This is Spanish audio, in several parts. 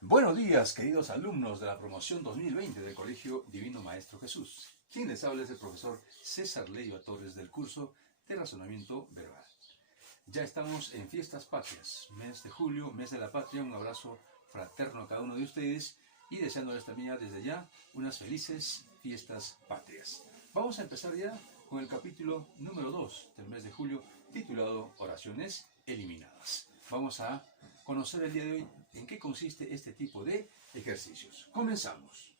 Buenos días, queridos alumnos de la promoción 2020 del Colegio Divino Maestro Jesús. Quien les habla es el profesor César Leiva Torres del curso de Razonamiento Verbal. Ya estamos en Fiestas Patrias, mes de julio, mes de la patria. Un abrazo fraterno a cada uno de ustedes y deseándoles también desde ya unas felices Fiestas Patrias. Vamos a empezar ya con el capítulo número 2 del mes de julio, titulado Oraciones Eliminadas. Vamos a conocer el día de hoy en qué consiste este tipo de ejercicios. Comenzamos.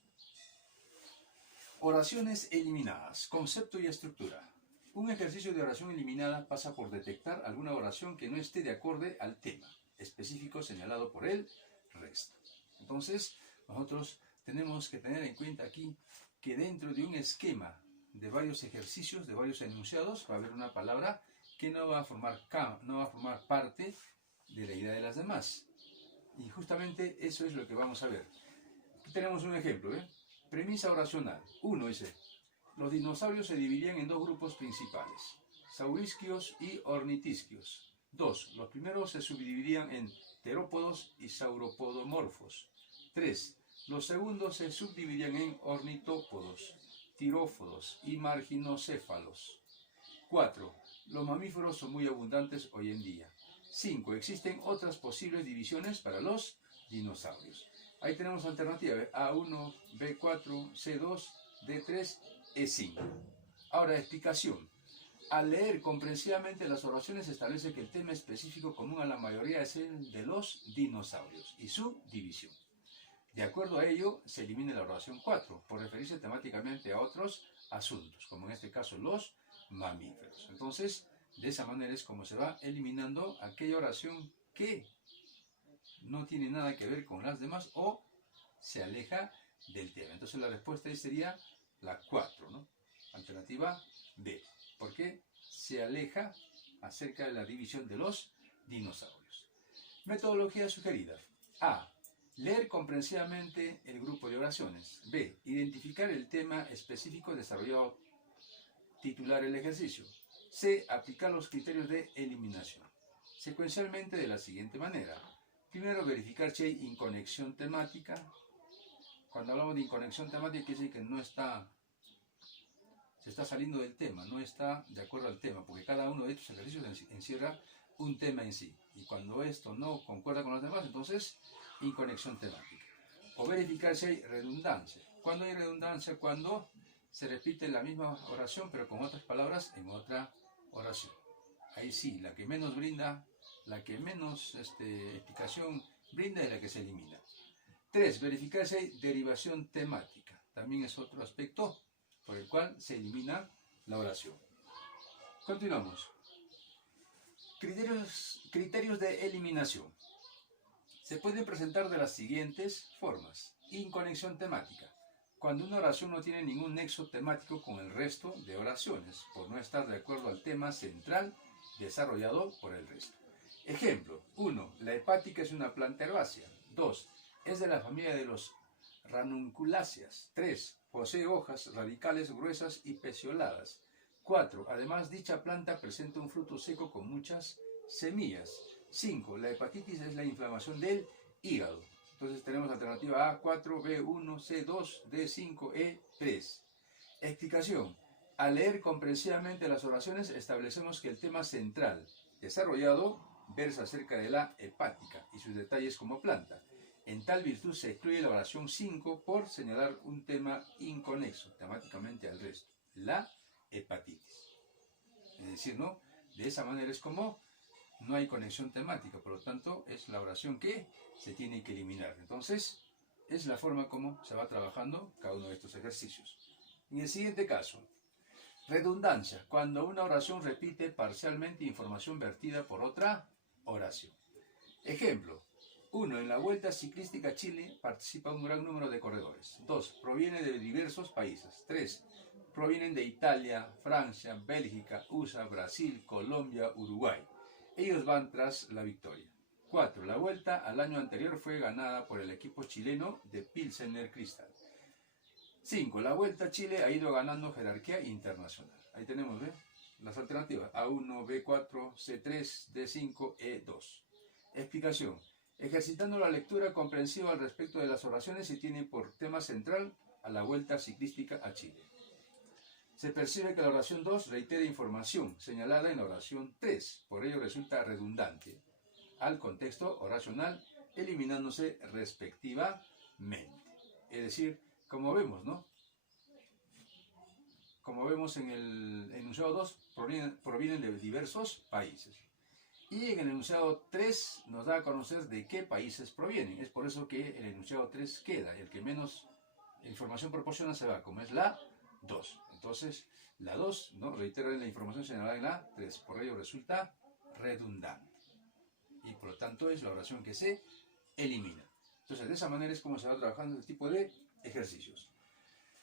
Oraciones eliminadas, concepto y estructura. Un ejercicio de oración eliminada pasa por detectar alguna oración que no esté de acorde al tema específico señalado por el resto. Entonces, nosotros tenemos que tener en cuenta aquí que dentro de un esquema de varios ejercicios, de varios enunciados, va a haber una palabra que no va a formar parte de la idea de las demás. Y justamente eso es lo que vamos a ver. Aquí tenemos un ejemplo, Premisa oracional. 1 dice: los dinosaurios se dividían en dos grupos principales, saurisquios y ornitisquios. 2. Los primeros se subdividían en terópodos y sauropodomorfos. 3. Los segundos se subdividían en ornitópodos, tirófodos y marginocéfalos. 4. Los mamíferos son muy abundantes hoy en día. 5. Existen otras posibles divisiones para los dinosaurios. Ahí tenemos alternativas: A1, B4, C2, D3, E5. Ahora, explicación. Al leer comprensivamente las oraciones se establece que el tema específico común a la mayoría es el de los dinosaurios y su división. De acuerdo a ello, se elimina la oración 4 por referirse temáticamente a otros asuntos, como en este caso los mamíferos. Entonces, de esa manera es como se va eliminando aquella oración que no tiene nada que ver con las demás o se aleja del tema. Entonces la respuesta ahí sería la 4, ¿no? Alternativa B, porque se aleja acerca de la división de los dinosaurios. Metodología sugerida. A. Leer comprensivamente el grupo de oraciones. B. Identificar el tema específico desarrollado. Titular el ejercicio. C. Aplicar los criterios de eliminación. Secuencialmente de la siguiente manera. Primero, verificar si hay inconexión temática. Cuando hablamos de inconexión temática, quiere decir que se está saliendo del tema, no está de acuerdo al tema, porque cada uno de estos ejercicios encierra un tema en sí. Y cuando esto no concuerda con los demás, entonces, inconexión temática. O verificar si hay redundancia. ¿Cuándo hay redundancia? Cuando se repite la misma oración, pero con otras palabras en otra oración. Ahí sí, la que menos brinda, la que menos explicación brinda es la que se elimina. 3. Verificar si hay derivación temática. También es otro aspecto por el cual se elimina la oración. Continuamos. Criterios de eliminación. Se pueden presentar de las siguientes formas. Inconexión temática. Cuando una oración no tiene ningún nexo temático con el resto de oraciones, por no estar de acuerdo al tema central desarrollado por el resto. Ejemplo. 1. La hepática es una planta herbácea. 2. Es de la familia de los ranunculáceas. 3. Posee hojas radicales gruesas y pecioladas. 4. Además, dicha planta presenta un fruto seco con muchas semillas. 5. La hepatitis es la inflamación del hígado. Entonces tenemos alternativa A4, B1, C2, D5, E3. Explicación. Al leer comprensivamente las oraciones establecemos que el tema central desarrollado versa acerca de la hepática y sus detalles como planta. En tal virtud se excluye la oración 5 por señalar un tema inconexo temáticamente al resto, la hepatitis. Es decir, ¿no? De esa manera es como no hay conexión temática, por lo tanto es la oración que se tiene que eliminar. Entonces, es la forma como se va trabajando cada uno de estos ejercicios. En el siguiente caso, redundancia, cuando una oración repite parcialmente información vertida por otra oración. Ejemplo. 1. En la Vuelta Ciclística a Chile participa un gran número de corredores. 2. Proviene de diversos países. 3. Provienen de Italia, Francia, Bélgica, USA, Brasil, Colombia, Uruguay. Ellos van tras la victoria. 4. La vuelta al año anterior fue ganada por el equipo chileno de Pilsener Cristal. 5. La Vuelta a Chile ha ido ganando jerarquía internacional. Ahí tenemos las alternativas. A1, B4, C3, D5, E2. Explicación. Ejercitando la lectura comprensiva al respecto de las oraciones, se tiene por tema central a la Vuelta Ciclística a Chile. Se percibe que la oración 2 reitera información señalada en la oración 3, por ello resulta redundante al contexto oracional, eliminándose respectivamente. Es decir, como vemos, ¿no? Como vemos en el enunciado 2, provienen de diversos países. Y en el enunciado 3 nos da a conocer de qué países provienen. Es por eso que el enunciado 3 queda, y el que menos información proporciona se va, como es la 2. Entonces, la 2 ¿no? reitera la información señalada en la 3, por ello resulta redundante. Y por lo tanto es la oración que se elimina. Entonces, de esa manera es como se va trabajando este tipo de ejercicios.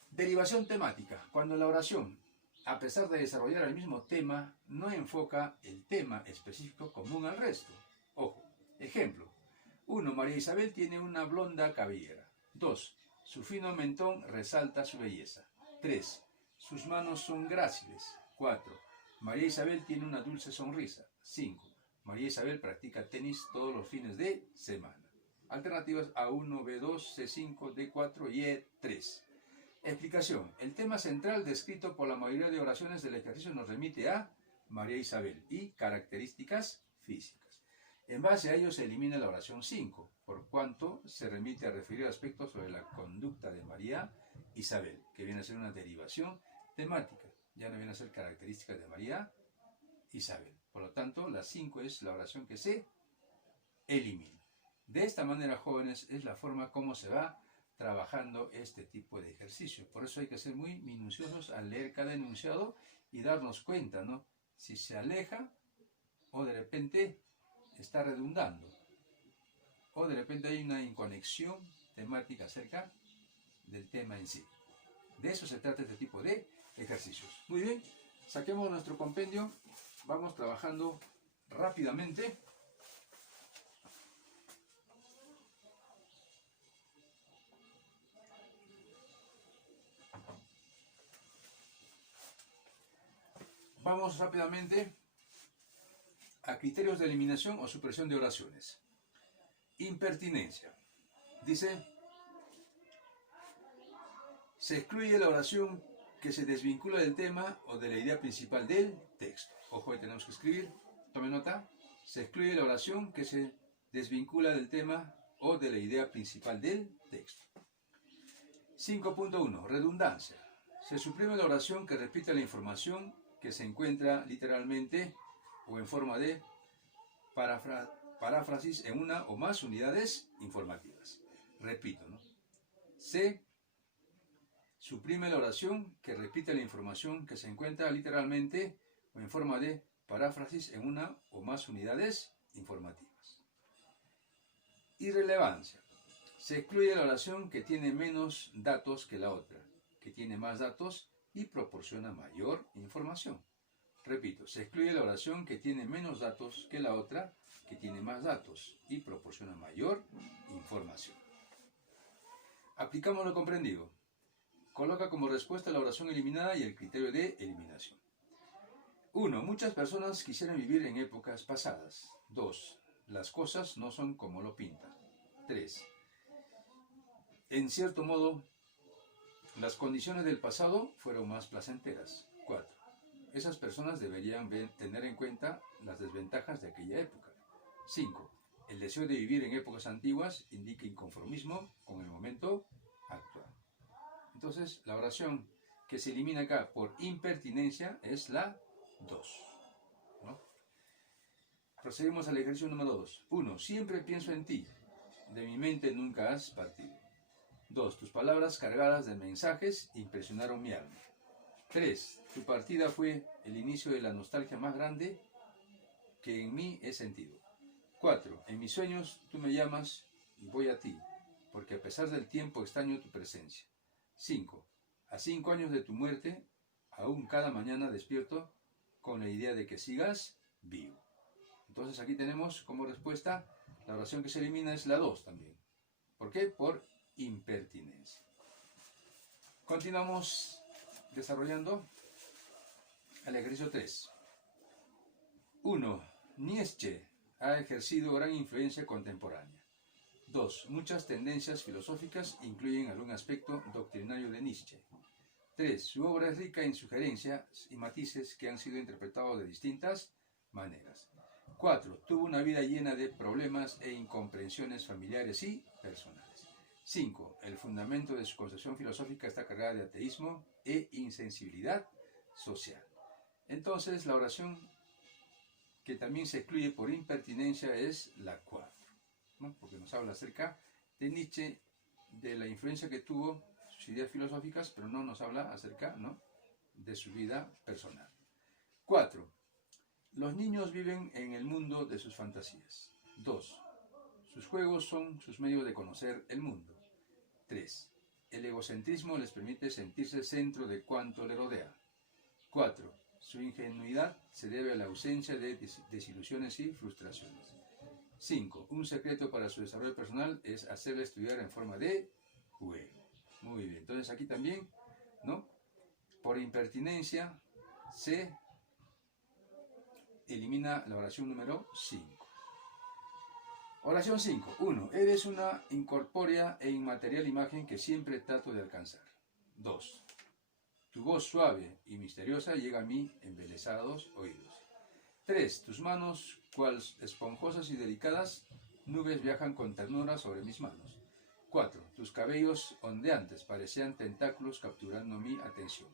Derivación temática. Cuando la oración, a pesar de desarrollar el mismo tema, no enfoca el tema específico común al resto. Ojo, ejemplo. 1. María Isabel tiene una blonda cabellera. 2. Su fino mentón resalta su belleza. 3. Sus manos son gráciles. 4. María Isabel tiene una dulce sonrisa. 5. María Isabel practica tenis todos los fines de semana. Alternativas A1, B2, C5, D4 y E3. Explicación. El tema central descrito por la mayoría de oraciones del ejercicio nos remite a María Isabel y características físicas. En base a ello se elimina la oración 5, por cuanto se remite a referir aspectos sobre la conducta de María Isabel, que viene a ser una derivación temática, ya no viene a ser características de María Isabel. Por lo tanto, la 5 es la oración que se elimina. De esta manera, jóvenes, es la forma como se va trabajando este tipo de ejercicio. Por eso hay que ser muy minuciosos al leer cada enunciado y darnos cuenta, ¿no? Si se aleja o de repente está redundando o de repente hay una inconexión temática acerca del tema en sí. De eso se trata este tipo de ejercicios. Muy bien, saquemos nuestro compendio, vamos trabajando rápidamente. Vamos rápidamente a criterios de eliminación o supresión de oraciones. Impertinencia. Dice, se excluye la oración que se desvincula del tema o de la idea principal del texto. Ojo, ahí tenemos que escribir, tome nota. Se excluye la oración que se desvincula del tema o de la idea principal del texto. 5.1. Redundancia. Se suprime la oración que repite la información que se encuentra literalmente o en forma de paráfrasis en una o más unidades informativas. Repito, ¿no? Se suprime la oración que repite la información que se encuentra literalmente o en forma de paráfrasis en una o más unidades informativas. Irrelevancia. Se excluye la oración que tiene menos datos que la otra, que tiene más datos y proporciona mayor información. Repito, se excluye la oración que tiene menos datos que la otra, que tiene más datos y proporciona mayor información. Aplicamos lo comprendido. Coloca como respuesta la oración eliminada y el criterio de eliminación. 1. Muchas personas quisieran vivir en épocas pasadas. 2. Las cosas no son como lo pintan. 3. En cierto modo, las condiciones del pasado fueron más placenteras. 4. Esas personas deberían tener en cuenta las desventajas de aquella época. 5. El deseo de vivir en épocas antiguas indica inconformismo con el momento actual. Entonces, la oración que se elimina acá por impertinencia es la 2. ¿No? Procedemos al ejercicio número 2. 1. Siempre pienso en ti. De mi mente nunca has partido. 2. Tus palabras cargadas de mensajes impresionaron mi alma. 3. Tu partida fue el inicio de la nostalgia más grande que en mí he sentido. 4. En mis sueños tú me llamas y voy a ti, porque a pesar del tiempo extraño tu presencia. 5. A 5 años de tu muerte, aún cada mañana despierto con la idea de que sigas vivo. Entonces aquí tenemos como respuesta, la oración que se elimina es la 2 también. ¿Por qué? Por impertinencia. Continuamos desarrollando el ejercicio 3. 1. Nietzsche ha ejercido gran influencia contemporánea. 2. Muchas tendencias filosóficas incluyen algún aspecto doctrinario de Nietzsche. 3. Su obra es rica en sugerencias y matices que han sido interpretados de distintas maneras. 4. Tuvo una vida llena de problemas e incomprensiones familiares y personales. 5. El fundamento de su concepción filosófica está cargada de ateísmo e insensibilidad social. Entonces, la oración que también se excluye por impertinencia es la 4, ¿no? Porque nos habla acerca de Nietzsche, de la influencia que tuvo sus ideas filosóficas, pero no nos habla acerca, ¿no?, de su vida personal. 4. Los niños viven en el mundo de sus fantasías. 2. Sus juegos son sus medios de conocer el mundo. 3. El egocentrismo les permite sentirse centro de cuanto le rodea. 4. Su ingenuidad se debe a la ausencia de desilusiones y frustraciones. 5. Un secreto para su desarrollo personal es hacerle estudiar en forma de juego. Muy bien, entonces aquí también, ¿no?, por impertinencia se elimina la oración número 5. Oración 5. 1. Eres una incorpórea e inmaterial imagen que siempre trato de alcanzar. 2. Tu voz suave y misteriosa llega a mí embelesados oídos. 3. Tus manos, cual esponjosas y delicadas nubes, viajan con ternura sobre mis manos. 4. Tus cabellos ondeantes parecían tentáculos capturando mi atención.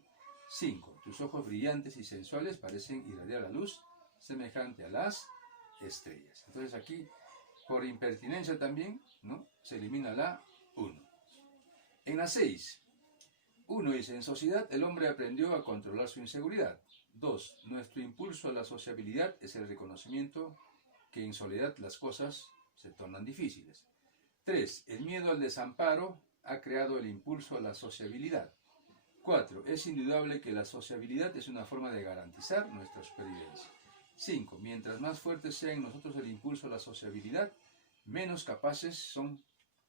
5. Tus ojos brillantes y sensuales parecen irradiar la luz semejante a las estrellas. Entonces aquí, por impertinencia también, ¿no?, se elimina la 1. En la 6. 1 dice, en sociedad el hombre aprendió a controlar su inseguridad. 2. Nuestro impulso a la sociabilidad es el reconocimiento que en soledad las cosas se tornan difíciles. 3. El miedo al desamparo ha creado el impulso a la sociabilidad. 4. Es indudable que la sociabilidad es una forma de garantizar nuestra supervivencia. 5. Mientras más fuerte sea en nosotros el impulso a la sociabilidad, menos capaces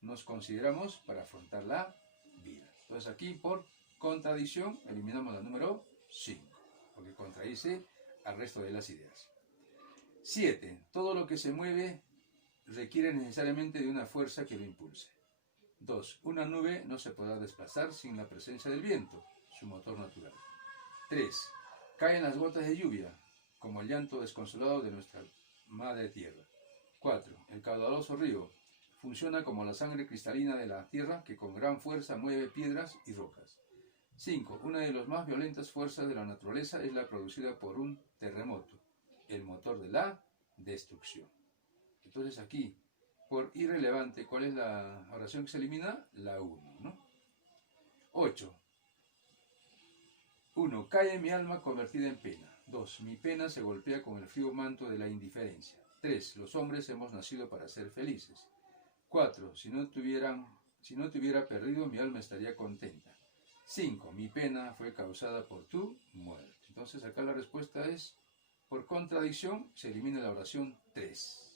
nos consideramos para afrontar la vida. Entonces aquí, por contradicción, eliminamos la número 5, porque contradice al resto de las ideas. 7. Todo lo que se mueve requiere necesariamente de una fuerza que lo impulse. 2. Una nube no se podrá desplazar sin la presencia del viento, su motor natural. 3. Caen las gotas de lluvia, como el llanto desconsolado de nuestra madre tierra. 4. El caudaloso río funciona como la sangre cristalina de la tierra que con gran fuerza mueve piedras y rocas. 5. Una de las más violentas fuerzas de la naturaleza es la producida por un terremoto, el motor de la destrucción. Entonces aquí, por irrelevante, ¿cuál es la oración que se elimina? La 1, ¿no? 8. 1. Cae mi alma convertida en pena. 2. Mi pena se golpea con el frío manto de la indiferencia. 3. Los hombres hemos nacido para ser felices. 4. Si no te hubiera perdido, mi alma estaría contenta. 5. Mi pena fue causada por tu muerte. Entonces acá la respuesta es, por contradicción, se elimina la oración 3.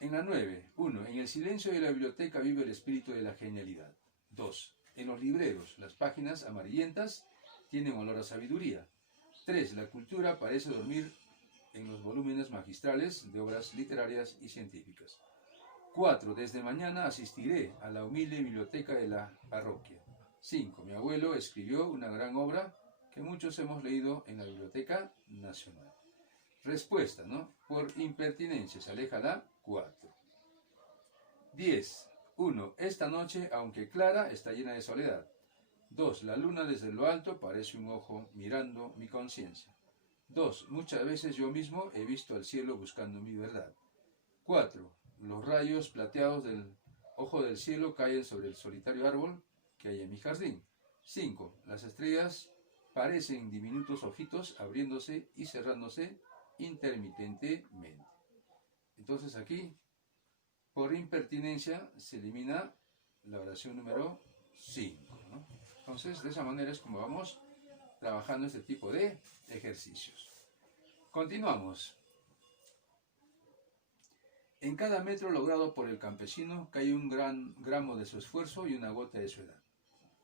En la 9. 1. En el silencio de la biblioteca vive el espíritu de la genialidad. 2. En los libreros, las páginas amarillentas tienen olor a sabiduría. 3. La cultura parece dormir en los volúmenes magistrales de obras literarias y científicas. 4. Desde mañana asistiré a la humilde biblioteca de la parroquia. 5. Mi abuelo escribió una gran obra que muchos hemos leído en la Biblioteca Nacional. Respuesta, ¿no? Por impertinencia se aleja la 4. 10. 1. Esta noche, aunque clara, está llena de soledad. 2. La luna desde lo alto parece un ojo mirando mi conciencia. 2. Muchas veces yo mismo he visto al cielo buscando mi verdad. 4. Los rayos plateados del ojo del cielo caen sobre el solitario árbol que hay en mi jardín. 5. Las estrellas parecen diminutos ojitos abriéndose y cerrándose intermitentemente. Entonces aquí, por impertinencia, se elimina la oración número 5, ¿no? Entonces, de esa manera es como vamos trabajando este tipo de ejercicios. Continuamos. En cada metro logrado por el campesino cae un gran gramo de su esfuerzo y una gota de su edad.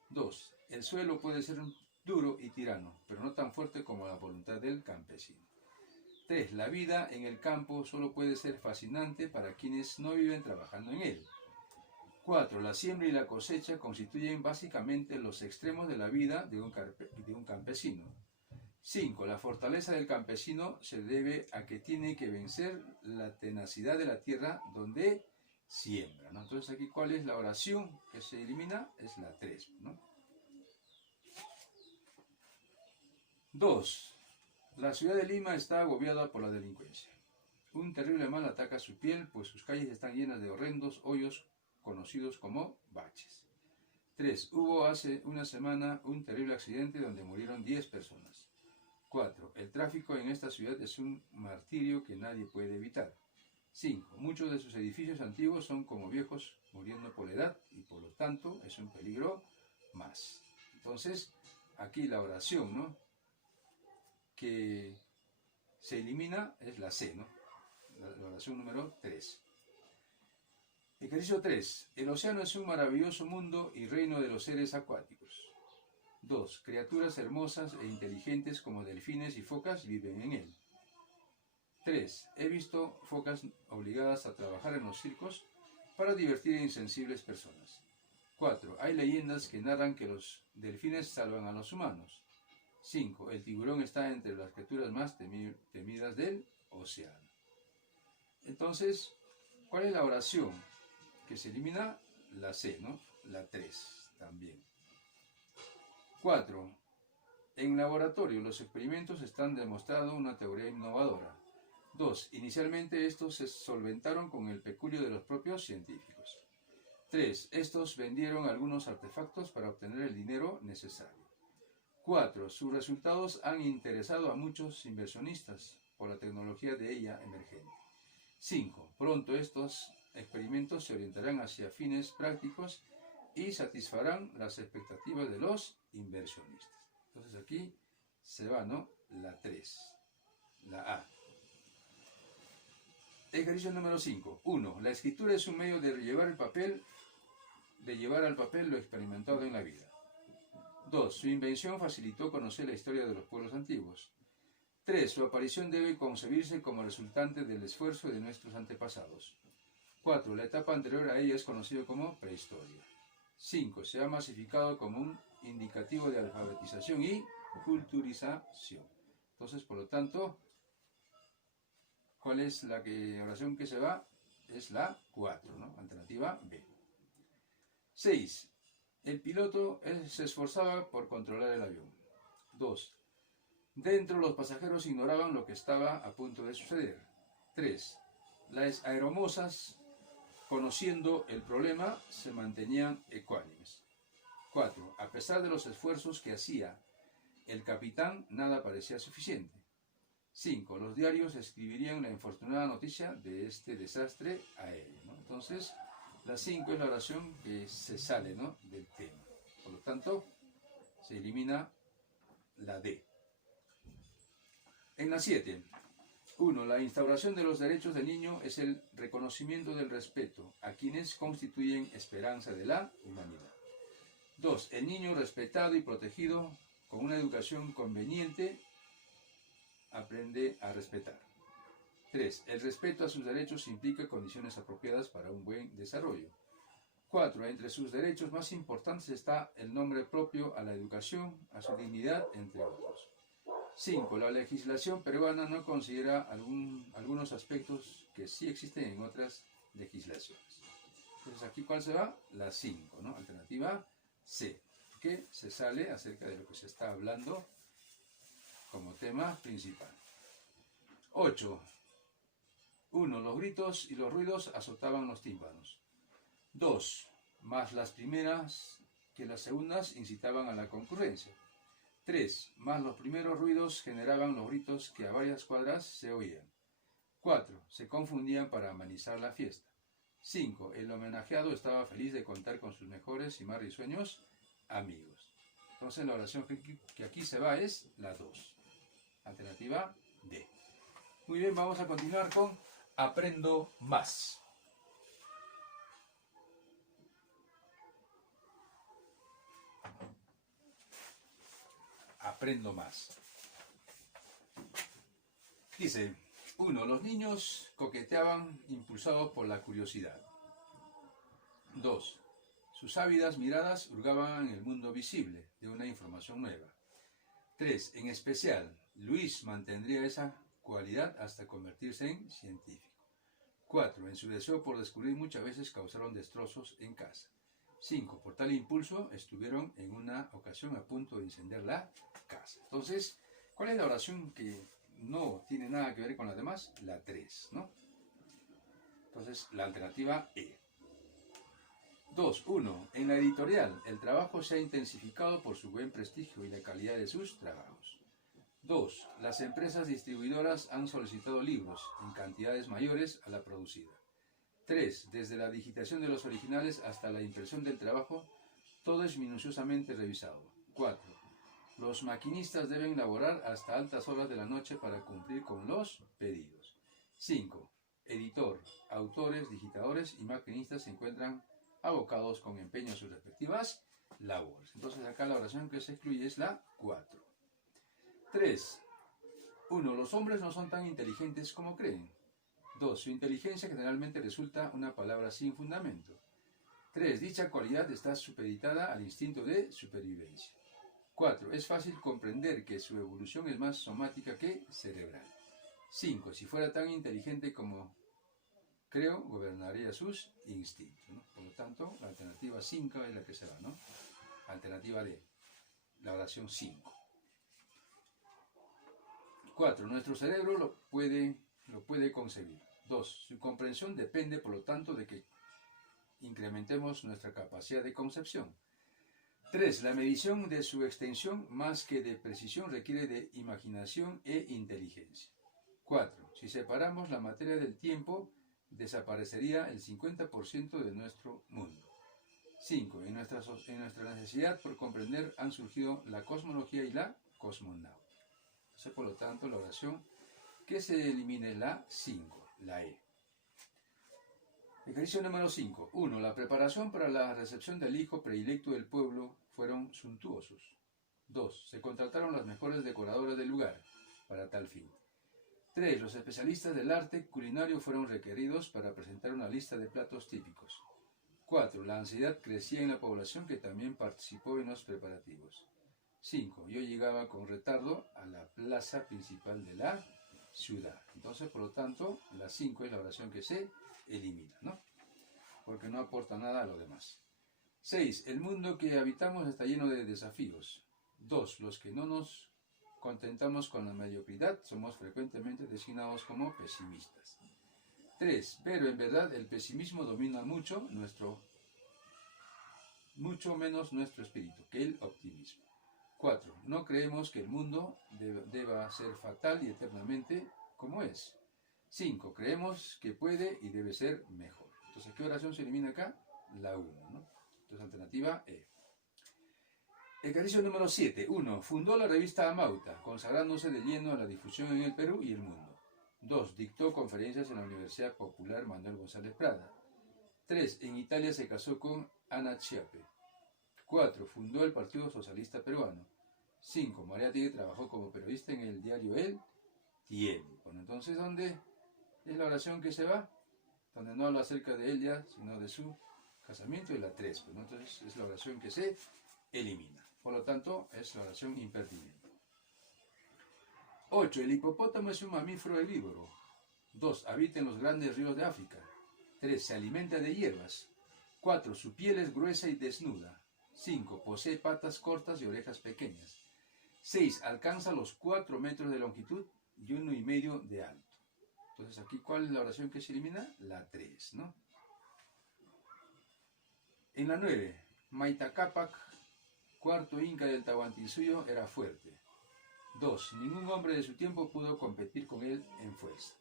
2. El suelo puede ser duro y tirano, pero no tan fuerte como la voluntad del campesino. 3. La vida en el campo solo puede ser fascinante para quienes no viven trabajando en él. 4. La siembra y la cosecha constituyen básicamente los extremos de la vida de un campesino. 5. La fortaleza del campesino se debe a que tiene que vencer la tenacidad de la tierra donde siembra, ¿no? Entonces aquí, ¿cuál es la oración que se elimina? Es la 3, ¿no? 2. La ciudad de Lima está agobiada por la delincuencia. Un terrible mal ataca su piel, pues sus calles están llenas de horrendos hoyos conocidos como baches. 3. Hubo hace una semana un terrible accidente donde murieron 10 personas. 4. El tráfico en esta ciudad es un martirio que nadie puede evitar. 5. Muchos de sus edificios antiguos son como viejos muriendo por la edad y por lo tanto es un peligro más. Entonces, aquí la oración, ¿no?, que se elimina es la C, ¿no? La oración número 3. Ejercicio 3. El océano es un maravilloso mundo y reino de los seres acuáticos. 2. Criaturas hermosas e inteligentes como delfines y focas viven en él. 3. He visto focas obligadas a trabajar en los circos para divertir a insensibles personas. 4. Hay leyendas que narran que los delfines salvan a los humanos. 5. El tiburón está entre las criaturas más temidas del océano. Entonces, ¿cuál es la oración que se elimina? La C, ¿no? La 3 también. 4. En laboratorio, los experimentos están demostrando una teoría innovadora. 2. Inicialmente estos se solventaron con el peculio de los propios científicos. 3. Estos vendieron algunos artefactos para obtener el dinero necesario. 4. Sus resultados han interesado a muchos inversionistas por la tecnología de ella emergente. 5. Pronto estos experimentos se orientarán hacia fines prácticos y satisfarán las expectativas de los inversionistas. Entonces aquí se va, ¿no?, la 3, la A. Ejercicio número 5. 1. La escritura es un medio de llevar al papel lo experimentado en la vida. 2. Su invención facilitó conocer la historia de los pueblos antiguos. 3. Su aparición debe concebirse como resultante del esfuerzo de nuestros antepasados. 4. La etapa anterior a ella es conocida como prehistoria. 5. Se ha masificado como un indicativo de alfabetización y culturización. Entonces, por lo tanto, ¿cuál es la oración que se va? Es la 4, ¿no? Alternativa B. 6. El piloto se esforzaba por controlar el avión. 2. Dentro los pasajeros ignoraban lo que estaba a punto de suceder. 3. Las aeromosas, conociendo el problema, se mantenían ecuánimes. 4. A pesar de los esfuerzos que hacía el capitán, nada parecía suficiente. 5. Los diarios escribirían la infortunada noticia de este desastre aéreo, ¿no? Entonces, la 5 es la oración que se sale, ¿no?, del tema. Por lo tanto, se elimina la D. En la 7. 1. La instauración de los derechos del niño es el reconocimiento del respeto a quienes constituyen esperanza de la humanidad. 2. El niño respetado y protegido con una educación conveniente aprende a respetar. 3. El respeto a sus derechos implica condiciones apropiadas para un buen desarrollo. 4. Entre sus derechos más importantes está el nombre propio a la educación, a su dignidad, entre otros. 5. La legislación peruana no considera algunos aspectos que sí existen en otras legislaciones. Entonces, ¿aquí cuál se va? La 5, ¿no? Alternativa C, que se sale acerca de lo que se está hablando como tema principal. 8. 1. Los gritos y los ruidos azotaban los tímpanos. 2. Más las primeras que las segundas incitaban a la concurrencia. 3. Más los primeros ruidos generaban los gritos que a varias cuadras se oían. 4. Se confundían para amenizar la fiesta. 5. El homenajeado estaba feliz de contar con sus mejores y más risueños amigos. Entonces la oración que aquí se va es la 2. Alternativa D. Muy bien, vamos a continuar con Aprendo Más. Aprendo Más. Dice: 1. Los niños coqueteaban impulsados por la curiosidad. 2. Sus ávidas miradas hurgaban en el mundo visible de una información nueva. 3. En especial, Luis mantendría esa cualidad hasta convertirse en científico. 4. En su deseo por descubrir muchas veces causaron destrozos en casa. 5. Por tal impulso estuvieron en una ocasión a punto de incendiar la casa. Entonces, ¿cuál es la oración que no tiene nada que ver con las demás? La 3, ¿no? Entonces, la alternativa E. 2. 1. En la editorial, el trabajo se ha intensificado por su buen prestigio y la calidad de sus trabajos. 2. Las empresas distribuidoras han solicitado libros en cantidades mayores a la producida. 3. Desde la digitación de los originales hasta la impresión del trabajo, todo es minuciosamente revisado. 4. Los maquinistas deben laborar hasta altas horas de la noche para cumplir con los pedidos. 5. Editor, autores, digitadores y maquinistas se encuentran abocados con empeño a sus respectivas labores. Entonces acá la oración que se excluye es la 4. 3. 1. Los hombres no son tan inteligentes como creen. 2. Su inteligencia generalmente resulta una palabra sin fundamento. 3. Dicha cualidad está supeditada al instinto de supervivencia. 4. Es fácil comprender que su evolución es más somática que cerebral. 5. Si fuera tan inteligente como creo, gobernaría sus instintos, ¿no? Por lo tanto, la alternativa 5 es la que se va, ¿no? Alternativa D, la oración 5. 4. Nuestro cerebro lo puede concebir. 2. Su comprensión depende, por lo tanto, de que incrementemos nuestra capacidad de concepción. 3. La medición de su extensión, más que de precisión, requiere de imaginación e inteligencia. 4. Si separamos la materia del tiempo, desaparecería el 50% de nuestro mundo. 5. En nuestra necesidad por comprender han surgido la cosmología y la cosmonáutica. Entonces, por lo tanto, la oración que se elimine la 5, la E. Ejercicio número 5. 1. La preparación para la recepción del hijo predilecto del pueblo fueron suntuosos. 2. Se contrataron las mejores decoradoras del lugar para tal fin. 3. Los especialistas del arte culinario fueron requeridos para presentar una lista de platos típicos. 4. La ansiedad crecía en la población que también participó en los preparativos. 5. Yo llegaba con retardo a la plaza principal de la ciudad. Entonces, por lo tanto, la 5 es la oración que se elimina, ¿no? Porque no aporta nada a lo demás. 6. El mundo que habitamos está lleno de desafíos. 2. Los que no nos contentamos con la mediocridad somos frecuentemente designados como pesimistas. 3. Pero en verdad el pesimismo domina mucho menos nuestro espíritu que el optimismo. 4. No creemos que el mundo deba ser fatal y eternamente como es. 5. Creemos que puede y debe ser mejor. Entonces, ¿qué oración se elimina acá? La 1, ¿no? Entonces, alternativa E. Ejercicio número 7. 1. Fundó la revista Amauta, consagrándose de lleno a la difusión en el Perú y el mundo. 2. Dictó conferencias en la Universidad Popular Manuel González Prada. 3. En Italia se casó con Ana Chiappe. 4. Fundó el Partido Socialista Peruano. 5. Mariátegui trabajó como periodista en el diario El Tiempo. Bueno, entonces, ¿dónde es la oración que se va? Donde no habla acerca de ella, sino de su casamiento, y la 3. Pues, ¿no? Entonces, es la oración que se elimina. Por lo tanto, es la oración impertinente. 8. El hipopótamo es un mamífero herbívoro. 2. Habita en los grandes ríos de África. 3. Se alimenta de hierbas. 4. Su piel es gruesa y desnuda. 5. Posee patas cortas y orejas pequeñas. 6. Alcanza los 4 metros de longitud y 1,5 de alto. Entonces, aquí, ¿cuál es la oración que se elimina? La 3, ¿no? En la 9. Maita Cápac, cuarto inca del Tahuantinsuyo, era fuerte. 2. Ningún hombre de su tiempo pudo competir con él en fuerza.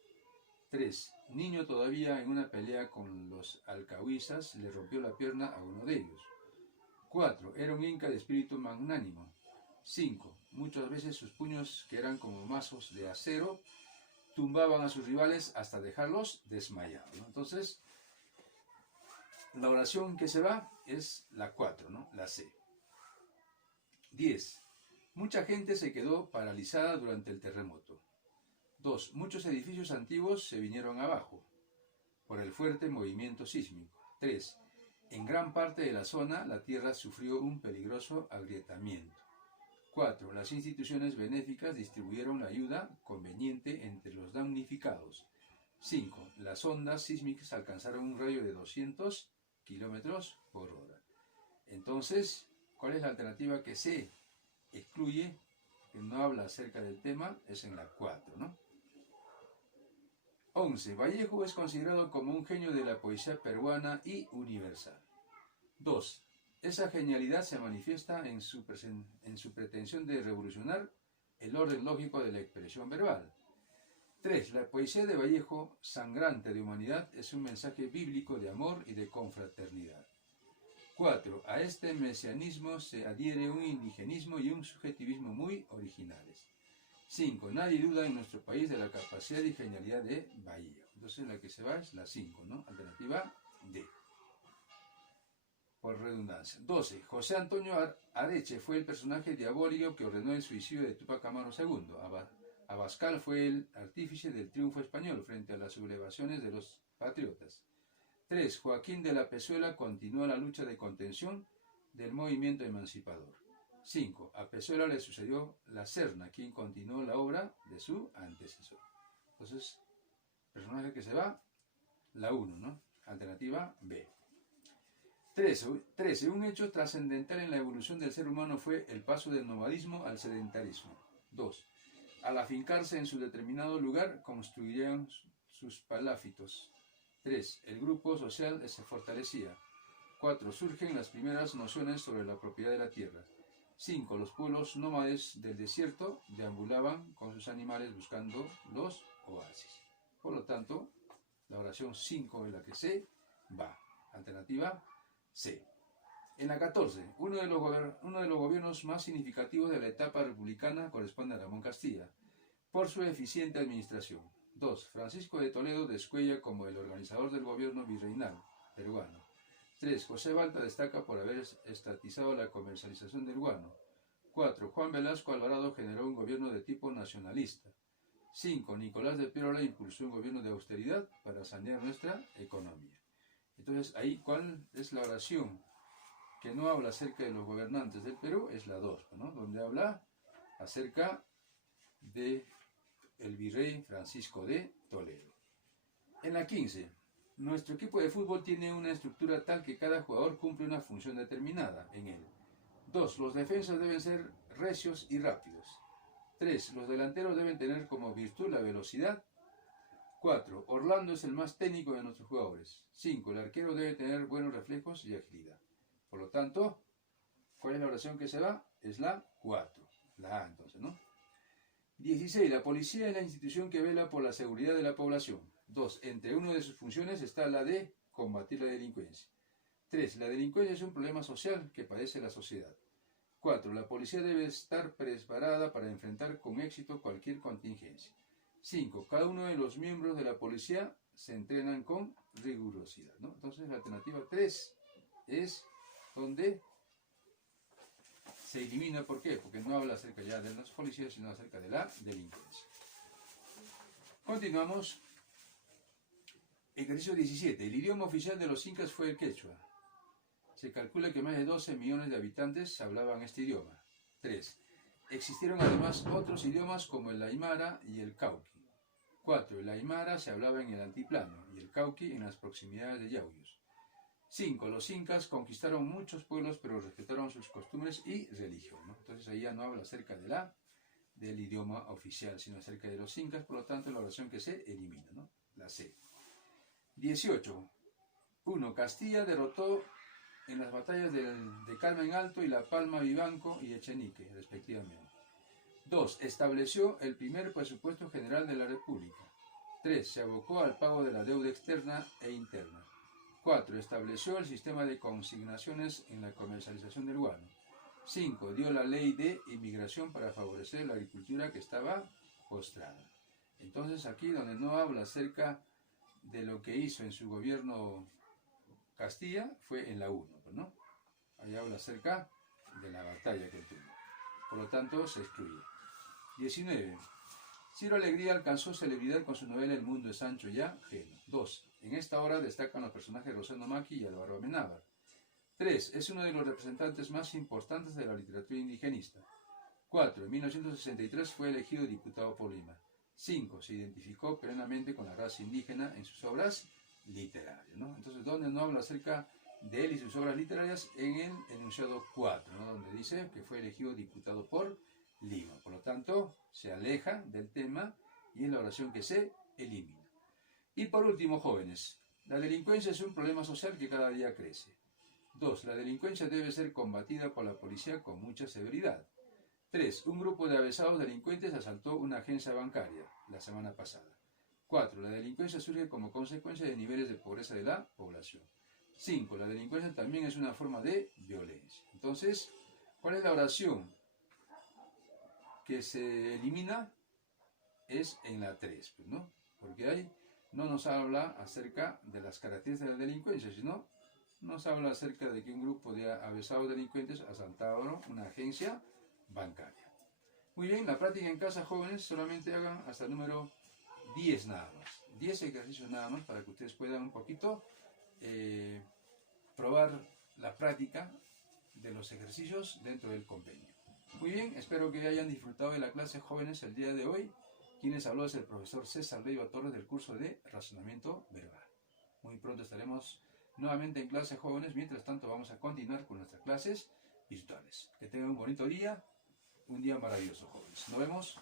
3. Niño todavía en una pelea con los alcahuizas, le rompió la pierna a uno de ellos. 4. Era un inca de espíritu magnánimo. 5. Muchas veces sus puños, que eran como mazos de acero, tumbaban a sus rivales hasta dejarlos desmayados, ¿no? Entonces, la oración que se va es la 4, ¿no? La C. 10. Mucha gente se quedó paralizada durante el terremoto. 2. Muchos edificios antiguos se vinieron abajo por el fuerte movimiento sísmico. 3. En gran parte de la zona la tierra sufrió un peligroso agrietamiento. 4. Las instituciones benéficas distribuyeron la ayuda conveniente entre los damnificados. 5. Las ondas sísmicas alcanzaron un radio de 200 kilómetros por hora. Entonces, ¿cuál es la alternativa que se excluye, que no habla acerca del tema? Es en la 4, ¿no? 11. Vallejo es considerado como un genio de la poesía peruana y universal. 2. Esa genialidad se manifiesta en su pretensión de revolucionar el orden lógico de la expresión verbal. 3. La poesía de Vallejo, sangrante de humanidad, es un mensaje bíblico de amor y de confraternidad. 4. A este mesianismo se adhiere un indigenismo y un subjetivismo muy originales. 5. Nadie duda en nuestro país de la capacidad y genialidad de Vallejo. Entonces la que se va es la 5, ¿no? Alternativa D. Por redundancia. 12. José Antonio Areche fue el personaje diabólico que ordenó el suicidio de Túpac Amaru II. Abascal fue el artífice del triunfo español frente a las sublevaciones de los patriotas. 3. Joaquín de la Pezuela continuó la lucha de contención del movimiento emancipador. 5. A Pezuela le sucedió la Serna, quien continuó la obra de su antecesor. Entonces, personaje que se va, la 1, ¿no? Alternativa B. 13. Un hecho trascendental en la evolución del ser humano fue el paso del nomadismo al sedentarismo. 2. Al afincarse en su determinado lugar, construirían sus paláfitos. 3. El grupo social se fortalecía. 4. Surgen las primeras nociones sobre la propiedad de la tierra. 5. Los pueblos nómades del desierto deambulaban con sus animales buscando los oasis. Por lo tanto, la oración 5 es la que se va. Alternativa C. En la 14, uno de los gobiernos más significativos de la etapa republicana corresponde a Ramón Castilla, por su eficiente administración. 2. Francisco de Toledo descuella como el organizador del gobierno virreinal peruano. 3. José Balta destaca por haber estatizado la comercialización del guano. 4. Juan Velasco Alvarado generó un gobierno de tipo nacionalista. 5. Nicolás de Piérola impulsó un gobierno de austeridad para sanear nuestra economía. Entonces, ahí, ¿cuál es la oración que no habla acerca de los gobernantes del Perú? Es la 2, ¿no? Donde habla acerca de el virrey Francisco de Toledo. En la 15, nuestro equipo de fútbol tiene una estructura tal que cada jugador cumple una función determinada en él. 2. Los defensas deben ser recios y rápidos. 3. Los delanteros deben tener como virtud la velocidad. 4. Orlando es el más técnico de nuestros jugadores. 5. El arquero debe tener buenos reflejos y agilidad. Por lo tanto, ¿cuál es la oración que se va? Es la 4. La A, entonces, ¿no? 16. La policía es la institución que vela por la seguridad de la población. 2. Entre una de sus funciones está la de combatir la delincuencia. 3. La delincuencia es un problema social que padece la sociedad. 4. La policía debe estar preparada para enfrentar con éxito cualquier contingencia. 5. Cada uno de los miembros de la policía se entrenan con rigurosidad, ¿no? Entonces la alternativa 3 es donde se elimina. ¿Por qué? Porque no habla acerca ya de los policías, sino acerca de la delincuencia. Continuamos. Ejercicio 17. El idioma oficial de los incas fue el quechua. Se calcula que más de 12 millones de habitantes hablaban este idioma. 3. Existieron además otros idiomas como el aymara y el cauqui. 4. El aymara se hablaba en el altiplano y el cauqui en las proximidades de Yauyos. 5. Los incas conquistaron muchos pueblos pero respetaron sus costumbres y religión, ¿no? Entonces ahí ya no habla acerca del idioma oficial, sino acerca de los incas, por lo tanto la oración que se elimina, ¿no? La C. 18. 1. Castilla derrotó en las batallas de Carmen Alto y La Palma Vivanco y Echenique, respectivamente. 2. Estableció el primer presupuesto general de la República. 3. Se abocó al pago de la deuda externa e interna. 4. Estableció el sistema de consignaciones en la comercialización del guano. 5. Dio la ley de inmigración para favorecer la agricultura que estaba postrada. Entonces aquí donde no habla acerca de lo que hizo en su gobierno Castilla fue en la 1, ¿no? Ahí habla acerca de la batalla que tuvo. Por lo tanto, se excluye. 19. Ciro Alegría alcanzó celebridad con su novela El mundo es ancho y ajeno. 2. En esta obra destacan los personajes Rosendo Maqui y Álvaro Amenábar. 3. Es uno de los representantes más importantes de la literatura indigenista. 4. En 1963 fue elegido diputado por Lima. 5. Se identificó plenamente con la raza indígena en sus obras literarias, ¿no? Entonces, ¿dónde no habla acerca de él y sus obras literarias? En el enunciado 4, ¿no? Donde dice que fue elegido diputado por Lima. Por lo tanto, se aleja del tema y es la oración que se elimina. Y por último, jóvenes, la delincuencia es un problema social que cada día crece. 2. La delincuencia debe ser combatida por la policía con mucha severidad. 3. Un grupo de avesados delincuentes asaltó una agencia bancaria la semana pasada. 4. La delincuencia surge como consecuencia de niveles de pobreza de la población. 5. La delincuencia también es una forma de violencia. Entonces, ¿cuál es la oración que se elimina? Es en la 3, pues, ¿no? Porque ahí no nos habla acerca de las características de la delincuencia, sino nos habla acerca de que un grupo de avesados delincuentes asaltaron una agencia bancaria. Muy bien, la práctica en casa, jóvenes, solamente hagan hasta el número 10 nada más. 10 ejercicios nada más para que ustedes puedan un poquito probar la práctica de los ejercicios dentro del compendio. Muy bien, espero que hayan disfrutado de la clase, jóvenes, el día de hoy. Quien les habló es el profesor César Leiva Torres del curso de razonamiento verbal. Muy pronto estaremos nuevamente en clase, jóvenes. Mientras tanto, vamos a continuar con nuestras clases virtuales. Que tengan un bonito día, un día maravilloso, jóvenes. Nos vemos.